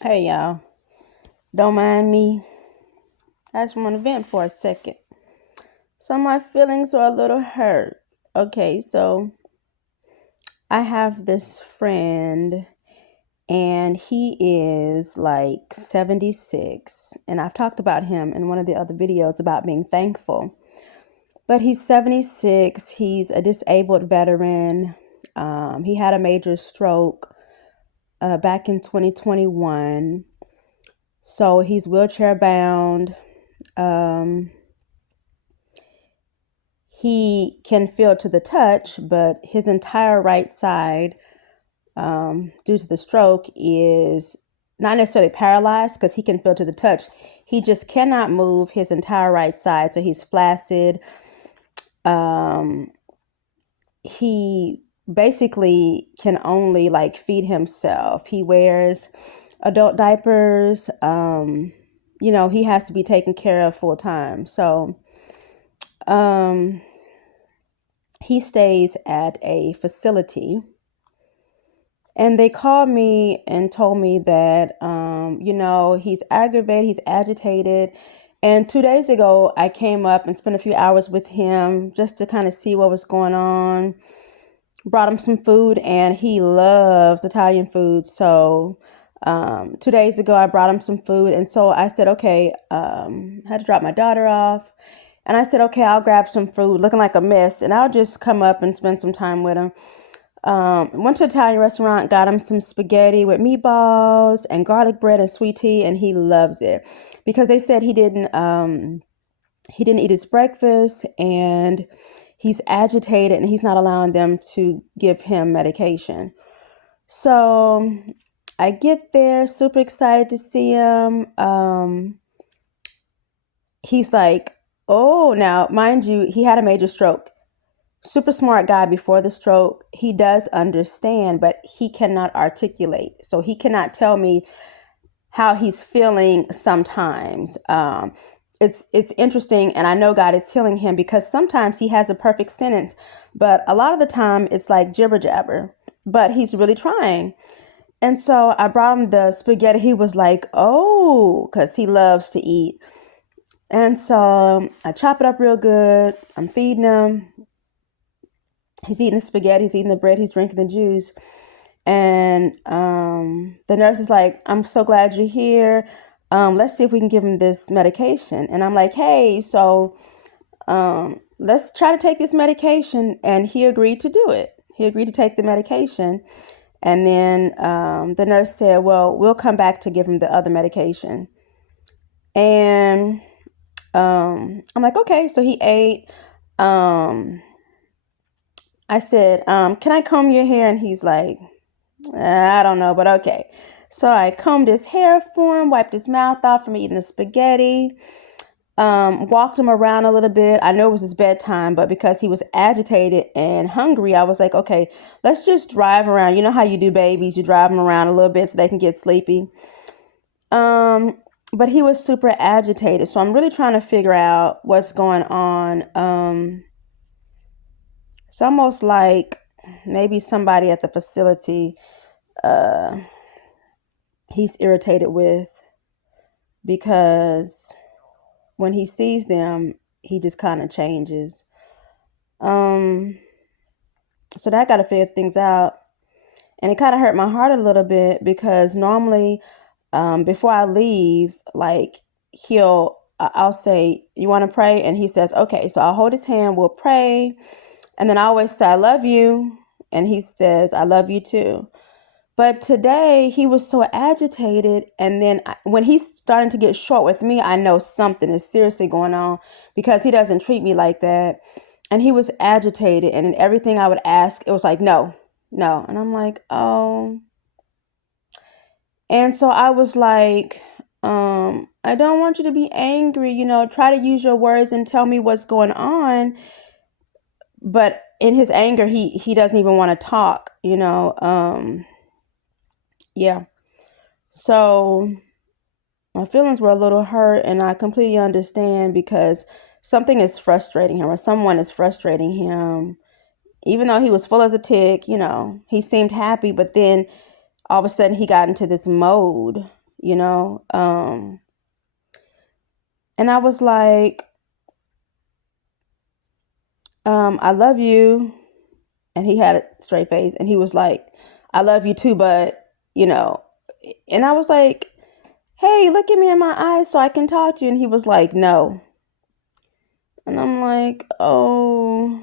Hey y'all, don't mind me. I just want to vent for a second. So my feelings are a little hurt. Okay, so I have this friend and he is like 76. And I've talked about him in one of the other videos about being thankful. But he's 76. He's a disabled veteran. He had a major stroke back in 2021. So he's wheelchair bound. He can feel to the touch, but his entire right side, due to the stroke, is not necessarily paralyzed because he can feel to the touch. He just cannot move his entire right side, so he's flaccid. He basically can only like feed himself. He wears adult diapers. He has to be taken care of full time. So, he stays at a facility, and they called me and told me that he's aggravated, he's agitated. And 2 days ago I came up and spent a few hours with him just to kind of see what was going on. Brought him some food, and he loves Italian food. So 2 days ago I brought him some food, and so I said, okay, had to drop my daughter off. And I said, okay, I'll grab some food, looking like a mess, and I'll just come up and spend some time with him. Went to an Italian restaurant, got him some spaghetti with meatballs and garlic bread and sweet tea, and he loves it because they said he didn't eat his breakfast, and he's agitated, and he's not allowing them to give him medication. So I get there, super excited to see him. He's like, oh, now, mind you, he had a major stroke. Super smart guy before the stroke. He does understand, but he cannot articulate. So he cannot tell me how he's feeling sometimes. It's interesting, and I know God is healing him because sometimes he has a perfect sentence, but a lot of the time it's like jibber jabber, but he's really trying. And so I brought him the spaghetti. He was like, oh, because he loves to eat. And so I chop it up real good. I'm feeding him. He's eating the spaghetti, he's eating the bread, he's drinking the juice. And the nurse is like, I'm so glad you're here. Let's see if we can give him this medication. And I'm like, hey, so let's try to take this medication. And he agreed to do it. He agreed to take the medication. And then the nurse said, well, we'll come back to give him the other medication. And I'm like, okay. So he ate. I said, can I comb your hair? And he's like, I don't know, but okay. So I combed his hair for him, wiped his mouth off from eating the spaghetti, walked him around a little bit. I know it was his bedtime, but because he was agitated and hungry, I was like, okay, let's just drive around. You know how you do babies, you drive them around a little bit so they can get sleepy. But he was super agitated. So I'm really trying to figure out what's going on. It's almost like maybe somebody at the facility he's irritated with, because when he sees them, he just kind of changes. So that got to figure things out. And it kind of hurt my heart a little bit because normally before I leave, like I'll say, you want to pray? And he says, okay. So I'll hold his hand, we'll pray. And then I always say, I love you. And he says, I love you too. But today he was so agitated. And then when he's starting to get short with me, I know something is seriously going on because he doesn't treat me like that. And he was agitated. And in everything I would ask, it was like, no, no. And I'm like, oh. And so I was like, I don't want you to be angry. Try to use your words and tell me what's going on. But in his anger, he doesn't even want to talk, yeah. So my feelings were a little hurt, and I completely understand because something is frustrating him, or someone is frustrating him. Even though he was full as a tick, he seemed happy, but then all of a sudden he got into this mode, you know. And I was like, I love you. And he had a straight face, and he was like, I love you too, but, you know. And I was like, hey, look at me in my eyes so I can talk to you. And he was like, no. And I'm like, oh.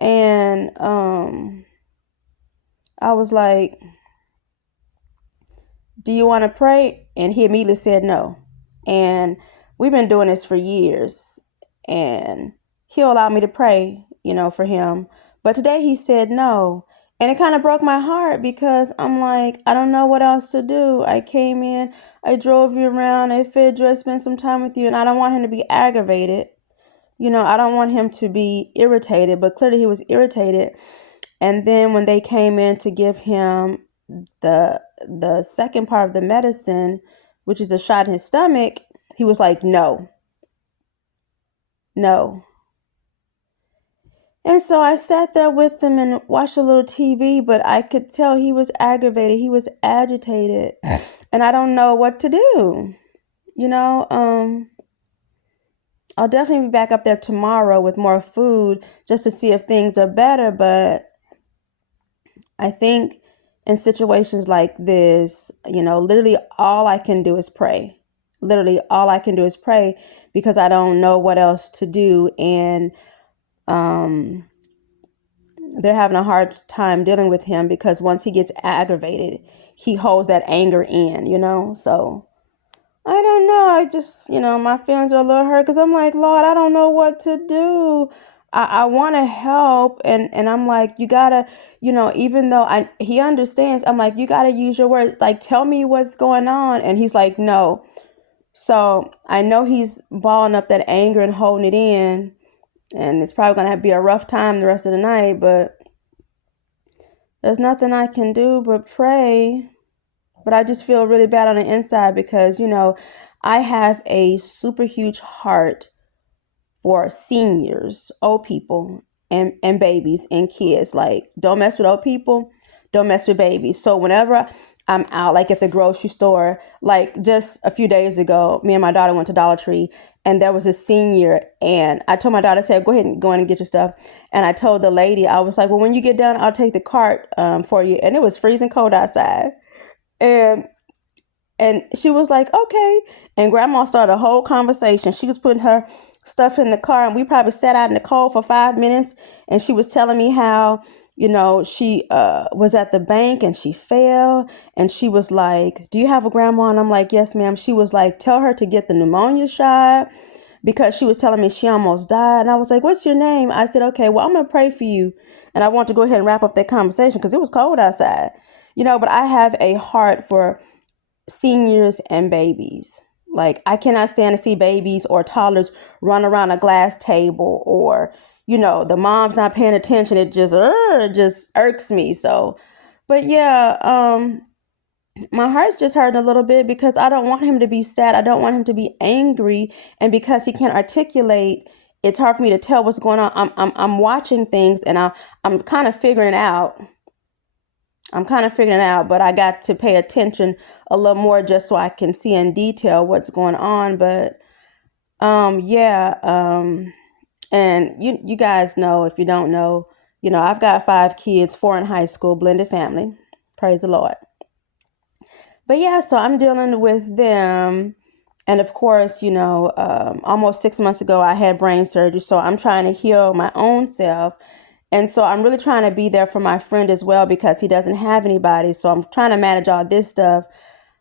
And I was like, do you want to pray? And he immediately said no. And we've been doing this for years, and he'll allow me to pray, you know, for him. But today he said no. And it kind of broke my heart, because I'm like, I don't know what else to do. I came in, I drove you around, I fed you, I spent some time with you, and I don't want him to be aggravated. You know, I don't want him to be irritated, but clearly he was irritated. And then when they came in to give him the second part of the medicine, which is a shot in his stomach, he was like, no. And so I sat there with him and watched a little TV, but I could tell he was aggravated. He was agitated. And I don't know what to do. You know, I'll definitely be back up there tomorrow with more food just to see if things are better. But I think in situations like this, you know, literally all I can do is pray. Literally all I can do is pray, because I don't know what else to do. And they're having a hard time dealing with him, because once he gets aggravated, he holds that anger in, you know. So I don't know. I just, you know, my feelings are a little hurt, because I'm like, Lord, I don't know what to do. I want to help. And I'm like, you gotta, you know, even though he understands, I'm like, you gotta use your words. Like, tell me what's going on. And he's like, no. So I know he's balling up that anger and holding it in. And it's probably going to be a rough time the rest of the night. But there's nothing I can do but pray. But I just feel really bad on the inside, because, you know, I have a super huge heart for seniors, old people, and babies and kids. Like, don't mess with old people, don't mess with babies. So whenever I'm out, like at the grocery store, like just a few days ago, me and my daughter went to Dollar Tree, and there was a senior, and I told my daughter, I said, go ahead and go in and get your stuff. And I told the lady, I was like, well, when you get done, I'll take the cart for you. And it was freezing cold outside. And she was like, okay. And grandma started a whole conversation. She was putting her stuff in the car, and we probably sat out in the cold for 5 minutes. And she was telling me how, you know, she was at the bank and she fell. And she was like, do you have a grandma? And I'm like, yes, ma'am. She was like, tell her to get the pneumonia shot, because she was telling me she almost died. And I was like, what's your name? I said, okay, well, I'm going to pray for you. And I want to go ahead and wrap up that conversation, because it was cold outside, you know. But I have a heart for seniors and babies. Like, I cannot stand to see babies or toddlers run around a glass table, or, you know, the mom's not paying attention. It just irks me. So, but yeah, my heart's just hurting a little bit, because I don't want him to be sad. I don't want him to be angry. And because he can't articulate, it's hard for me to tell what's going on. I'm watching things, and I'm kind of figuring it out. But I got to pay attention a little more, just so I can see in detail what's going on. But and you guys know, if you don't know, you know, I've got 5 kids, 4 in high school, blended family. Praise the Lord. But yeah, so I'm dealing with them. And of course, you know, almost 6 months ago, I had brain surgery. So I'm trying to heal my own self. And so I'm really trying to be there for my friend as well, because he doesn't have anybody. So I'm trying to manage all this stuff.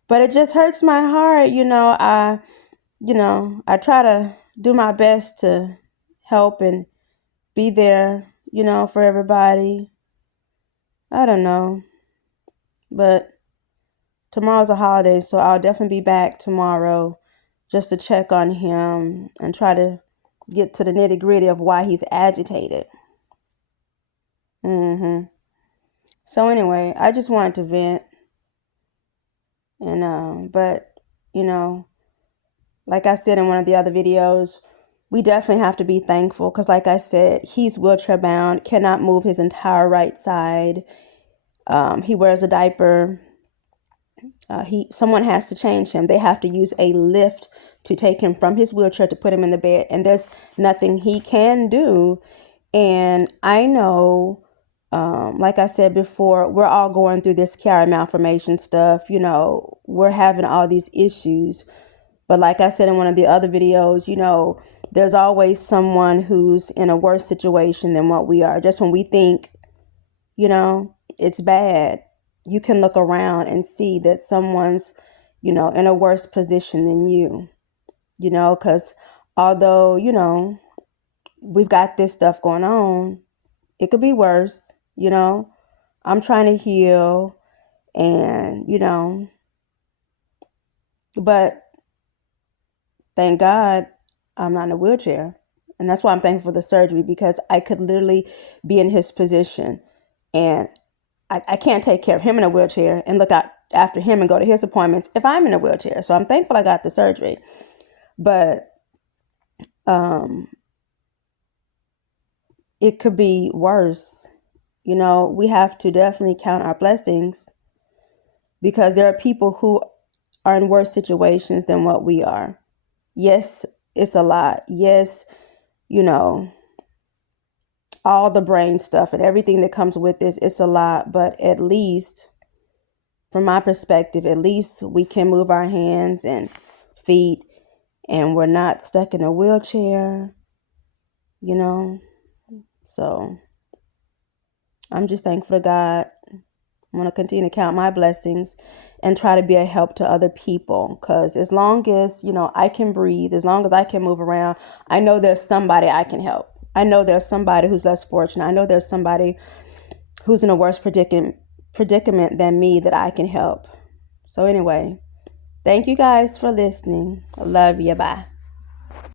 But it just hurts my heart. You know, I try to do my best to help and be there, you know, for everybody. I don't know. But tomorrow's a holiday, so I'll definitely be back tomorrow just to check on him and try to get to the nitty gritty of why he's agitated. So anyway, I just wanted to vent. And but, you know, like I said in one of the other videos, we definitely have to be thankful, because like I said, he's wheelchair bound, cannot move his entire right side. He wears a diaper. Someone has to change him. They have to use a lift to take him from his wheelchair to put him in the bed, and there's nothing he can do. And I know, like I said before, we're all going through this Chiari malformation stuff. You know, we're having all these issues. But like I said in one of the other videos, you know, there's always someone who's in a worse situation than what we are. Just when we think, you know, it's bad, you can look around and see that someone's, you know, in a worse position than you know, because although, you know, we've got this stuff going on, it could be worse, you know. I'm trying to heal and, you know, but thank God I'm not in a wheelchair. And that's why I'm thankful for the surgery, because I could literally be in his position, and I can't take care of him in a wheelchair and look out after him and go to his appointments if I'm in a wheelchair. So I'm thankful I got the surgery. But it could be worse. You know, we have to definitely count our blessings, because there are people who are in worse situations than what we are. Yes, it's a lot. Yes, you know, all the brain stuff and everything that comes with this, it's a lot. But at least, from my perspective, at least we can move our hands and feet, and we're not stuck in a wheelchair, you know. So I'm just thankful to God. I want to continue to count my blessings and try to be a help to other people, because as long as, you know, I can breathe, as long as I can move around, I know there's somebody I can help. I know there's somebody who's less fortunate. I know there's somebody who's in a worse predicament than me that I can help. So anyway, thank you guys for listening. I love you. Bye.